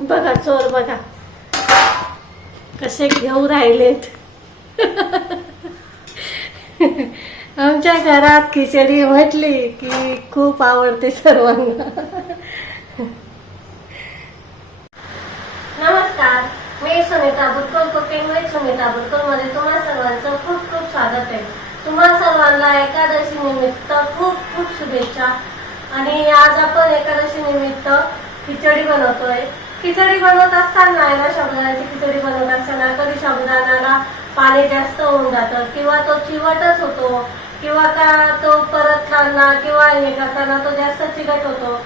बघा चोर बघा. कसे घेऊ राहिलेत. आमच्या घरात खिचडी म्हटली की खूप आवडते सर्वांना. नमस्कार मी सुनीता बुटकर कुकिंग विथ सुनीता बुटकरमध्ये तुम्हा सर्वांचं खूप खूप स्वागत आहे. तुम्हा सर्वांना एकादशी निमित्त खूप खूप शुभेच्छा. आणि आज आपण एकादशी निमित्त खिचडी बनवतोय. खिचडी बनवत असताना आहे ना साबुदाण्याची खिचडी बनवत असताना कधी साबुदाण्याला पाणी जास्त होऊन जातं किंवा तो चिवटच होतो किंवा का तो परतताना किंवा हे करताना तो जास्त चिकट होतो.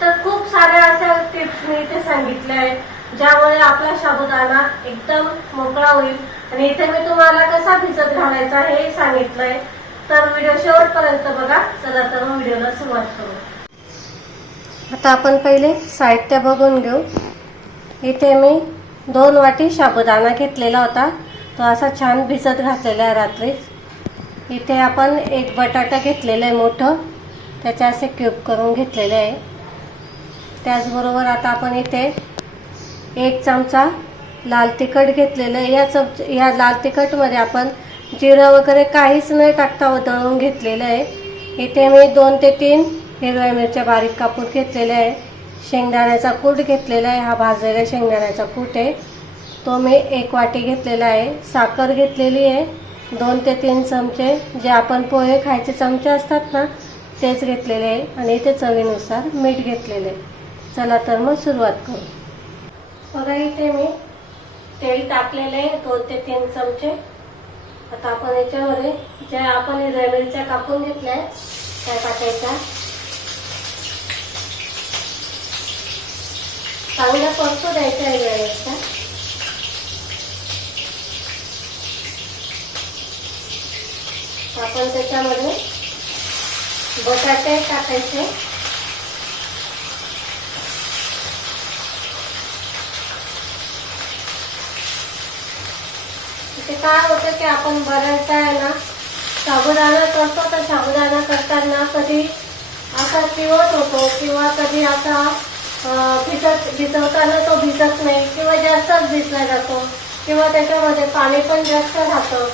तर खूप साऱ्या अशा टिप्स मी इथे सांगितल्या आहेत ज्यामुळे आपला शाबुदाना एकदम मोकळा होईल. आणि इथे मी तुम्हाला कसा भिजत घालायचा हे सांगितलंय. तर व्हिडिओ शेवटपर्यंत बघा. चला तर व्हिडिओला सुरुवात करू. आता आपण पहिले साहित्य बघून घेऊ. इथे मी दोन वाटी साबुदाणा घेतलेला होता. तो असा छान भिजत घातलेला आहे रात्रीच इथे आपण एक बटाटा घेतलेला आहे मोठं. त्याचे असे क्यूब करून घेतलेले आहे. त्याचबरोबर आता आपण इथे एक चमचा लाल तिखट घेतलेलं आहे. या चमच या लाल तिखटमध्ये आपण जिरं वगैरे काहीच न टाकता दळून घेतलेलं आहे. इथे मी दोन ते तीन हिरव्या मिरच्या बारीक कापून घेतलेल्या आहे. शेंगदाण्याचा कूट घेतलेला आहे. हा भाजलेला शेंगदाण्याचा कूट आहे. तो मी एक वाटी घेतलेला आहे. साखर घेतलेली आहे. दोन ते तीन चमचे जे आपण पोहे खायचे चमचे असतात ना तेच घेतलेले आहे. आणि इथे चवीनुसार मीठ घेतलेले आहे. चला तर मग सुरुवात करू. बघा इथे मी तेल टाकलेले आहे. दोन ते तीन चमचे. आता आपण याच्यामध्ये जे आपण हिरव्या कापून घेतल्या त्या टाकायच्या. चांगल्या परतू द्यायचा आहे वेळेचा आपण त्याच्यामध्ये बटाटे टाकायचे. ते काय होतं की आपण बऱ्याचदा आहे ना साबुदाणा करतो तर साबुदाणा करताना कधी असा पिवत होतो किंवा कधी असा भिजत भिजवताना तो भिजत नाही किंवा जास्तच भिजला जातो किंवा त्याच्यामध्ये पाणी पण जास्त राहतं.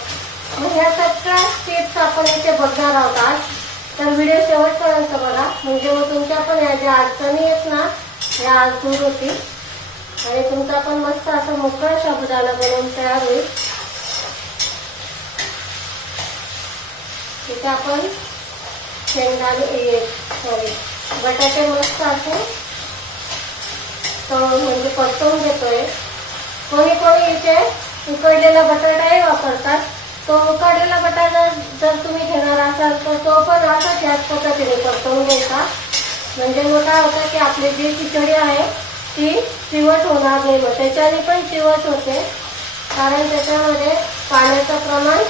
मग ह्या सगळ्या टिप्स आपण इथे बघणार आहोत आज. तर व्हिडिओ शेवटपर्यंत बघा. म्हणजे मग तुमच्या पण या ज्या अडचणी आहेत ना या आज दूर होतील आणि तुमचा पण मस्त असं मोकळा शब्दाला बनवून तयार होईल. तिथे आपण शेंगदाणे सॉरी बटाटे मस्त असे तळून म्हणजे परतवून घेतोय. कोणी कोणी इथे उकडलेला बटाटाही वापरतात. तो उकडलेला बटाटा जर तुम्ही घेणार असाल तर तो पण असाच याच पद्धतीने परतवून घ्यायचा. म्हणजे मग काय होतं की आपली जी खिचडी आहे ती चिवट होणार नाही मग त्याच्याने पण चिवट होते. कारण त्याच्यामध्ये पाण्याचं प्रमाण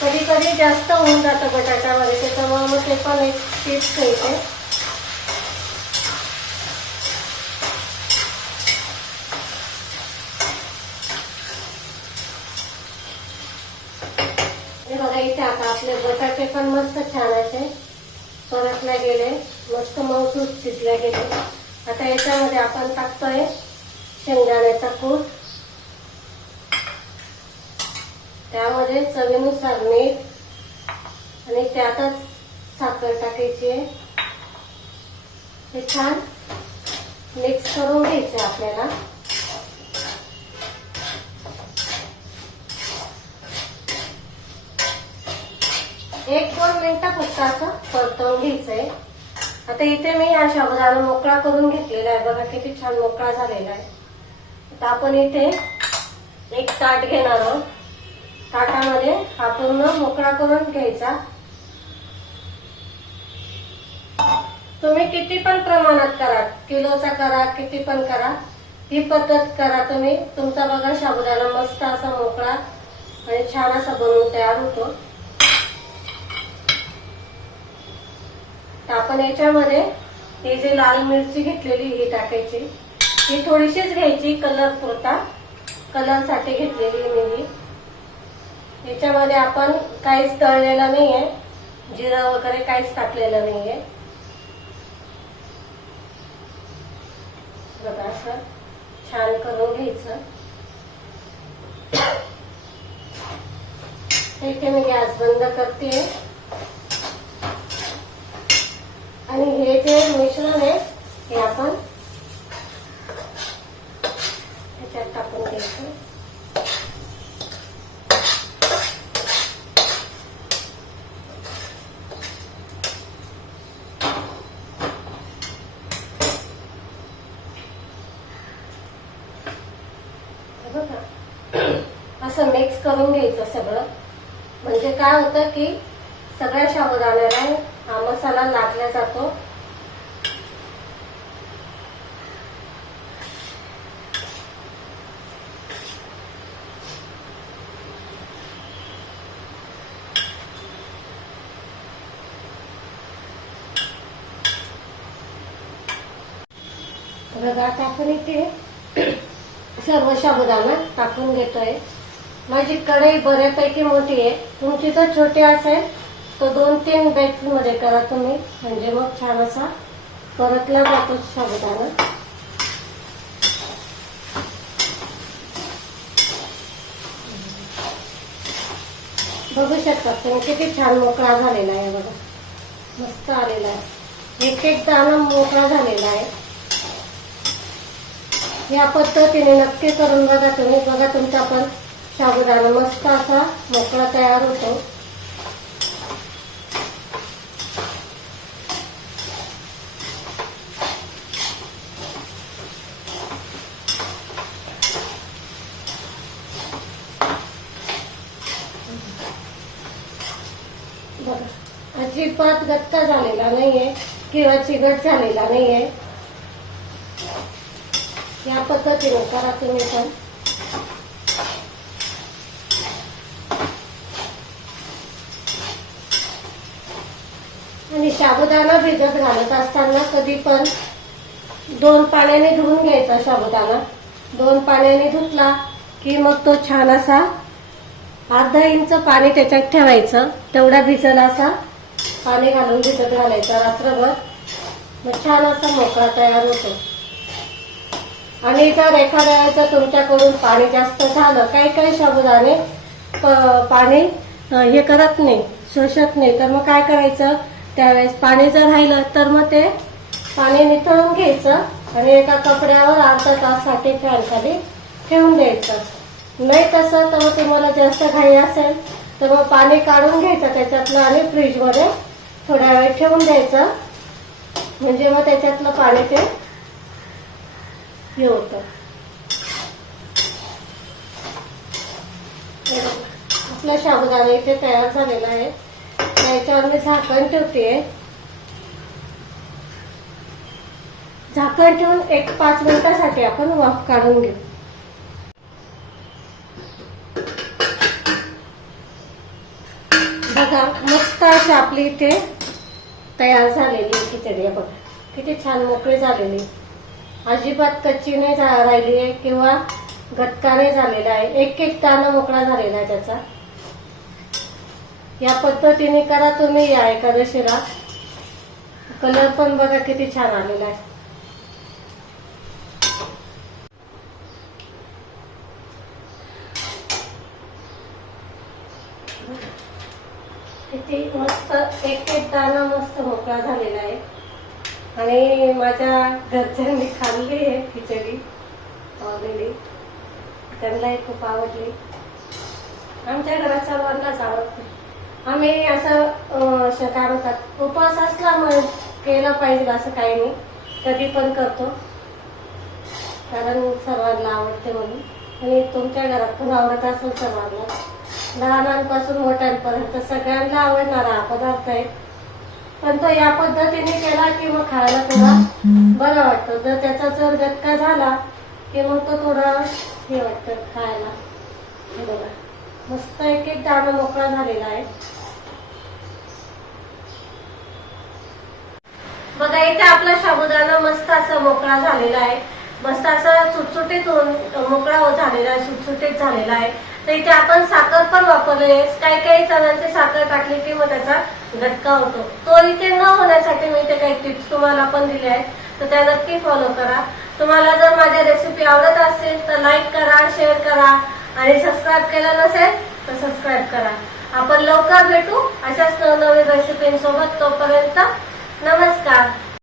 कधी कधी जास्त होऊन जातं बटाट्यामध्ये. त्याच्यामुळे मग ते पण एक टिप्स घ्यायचे हे बघा इथे आता आपले बटाटे पण मस्त छान असे परतले गेले. मस्त मऊसूत शिजले गेले. आता याच्यामध्ये आपण टाकतोय शेंगदाण्याचा कूट. त्यामध्ये चवीनुसार मीठ आणि त्यातच साखर टाकायची आहे. हे छान मिक्स करून घ्यायचे आपल्याला. एक दोन मिनिटं फक्त असं परतवून घ्यायचंय. आता इथे मी हा साबुदाणा मोकळा करून घेतलेला आहे. बघा किती छान मोकळा झालेला आहे. आता आपण इथे एक ताट घेणार आहोत. ताटामध्ये हा पूर्ण मोकळा करून घ्यायचा. तुम्ही किती पण प्रमाणात करा. किलोचा करा किती पण करा. ही पद्धत करा तुम्ही. तुमचा बघा साबुदाणा मस्त असा मोकळा आणि छान असा बनवून तयार होतो. तर आपण याच्यामध्ये ही जी लाल मिरची घेतलेली ही टाकायची. ही थोडीशीच घ्यायची कलर पुरता. कलरसाठी घेतलेली मी ही. याच्यामध्ये आपण काहीच तळलेलं नाही आहे जिरं वगैरे काहीच टाकलेलं नाहीये. बघा असं छान करून घ्यायचं. इथे मी गॅस बंद करते. आणि हे जे मिश्रण आहे हे आपण ह्याच्यात टाकून घ्यायचं. असं मिक्स करून घ्यायचं सगळं. म्हणजे काय होतं की सगळ्या साबुदाण्याला हा मसाला लागला जातो. रगा टाकून इथे सर्व साबुदाणा टाकून घेतोय. माझी कढई बऱ्यापैकी मोठी आहे. तुमची तर छोटी असेल. तर दोन तीन बॅटरी मध्ये करा तुम्ही. म्हणजे मग छान असा परतला जातो साबुदाणा. बघू शकता तुम्ही किती छान मोकळा झालेला आहे बघा. मस्त आलेला आहे. एक एक दाणा मोकळा झालेला आहे. या पद्धतीने नक्की करून बघा तुम्ही. बघा तुमचा पण साबुदाणा मस्त असा मोकळा तयार होतो बघा अजिबात गत्ता झालेला नाहीये किंवा चिकट झालेला नाहीये. या पद्धतीने करा तुम्ही पण. आणि साबुदाणा भिजत घालत असताना कधी पण दोन पाण्याने धुवून घ्यायचा साबुदाणा. दोन पाण्याने धुतला की मग तो छान असा अर्धा इंच पाणी त्याच्यात ठेवायचं. तेवढा भिजला असा पाणी घालून भिजत घालायचा रात्रभर. मग छान असा मोकळा तयार होतो. आणि जर एखाद्या वेळेचं तुमच्याकडून पाणी जास्त झालं काही काही साबुदाणे पाणी हे करत नाही शोषत नाही तर मग काय करायचं? त्यावेळेस पाणी जर राहिलं तर मग ते पाणी निथळून घ्यायचं आणि एका कपड्यावर अर्धा ताससाठी फॅन खाली ठेवून द्यायचं. नाही तसं तर मग तुम्हाला जास्त घाई असेल तर मग पाणी काढून घ्यायचं त्याच्यातलं आणि फ्रीजमध्ये थोड्या वेळ ठेवून द्यायचा. म्हणजे मग त्याच्यातलं पाणी ते हे होतं. आपला साबुदाणा इथे तयार झालेला आहे. त्याच्यावर मी झाकण ठेवते झाकण ठेवून एक पाच मिनिटासाठी आपण वाफ काढून घेऊ. बघा मस्त अशी आपली इथे तयार झालेली आहे खिचडी आहे बघा किती छान मोकळी झालेली. अजिबात कच्ची नाही झा- राहिली आहे किंवा गटका नाही झालेला आहे. एक एक ताना मोकळा झालेला आहे त्याचा. या पद्धतीने करा तुम्ही या एकादशीला. कलर पण बघा किती छान आलेला आहे किती मस्त एक एक दाणा मस्त मोकळा झालेला आहे. आणि माझ्या घरच्यांनी खाल्ली आहे खिचडी ऑलरेडी त्यांनाही खूप आवडली. आमच्या घरात सर्वांनाच आवडते आम्ही असं असं काय म्हणतात उपवास असला मग केला पाहिजे असं काही नाही. कधी पण करतो. कारण सर्वांना आवडते म्हणून. आणि तुमच्या घरात पण आवडत असेल सर्वांना. लहानांपासून मोठ्यांपर्यंत सगळ्यांना आवडणारा हा पदार्थ आहे. पण तो या पद्धतीने केला की मग खायला थोडा बरा वाटतो. जर त्याचा जर गटका झाला की मग तो थोडा हे वाटतं खायला. हे बघा. मस्त एक एक दाणा मोकळा झालेला आहे. बघा इथे आपला साबुदाणा मस्त असा मोकळा झालेला आहे. मस्त असा सुटसुटीत होऊन मोकळा झालेला आहे सुटसुटीत झालेला आहे. तर इथे आपण साखर पण वापरले काही काही जणांचे साखर टाकली की मग त्याचा घटका होतो. तो इथे न होण्यासाठी मी इथे काही टिप्स तुम्हाला पण दिले आहेत. तर त्या नक्की फॉलो करा. तुम्हाला जर माझ्या रेसिपी आवडत असेल तर लाईक करा शेअर करा आणि सबस्क्राईब केलं नसेल तर सबस्क्राईब करा. आपण लवकर भेटू अशाच नवनवीन रेसिपींसोबत तोपर्यंत नमस्कार.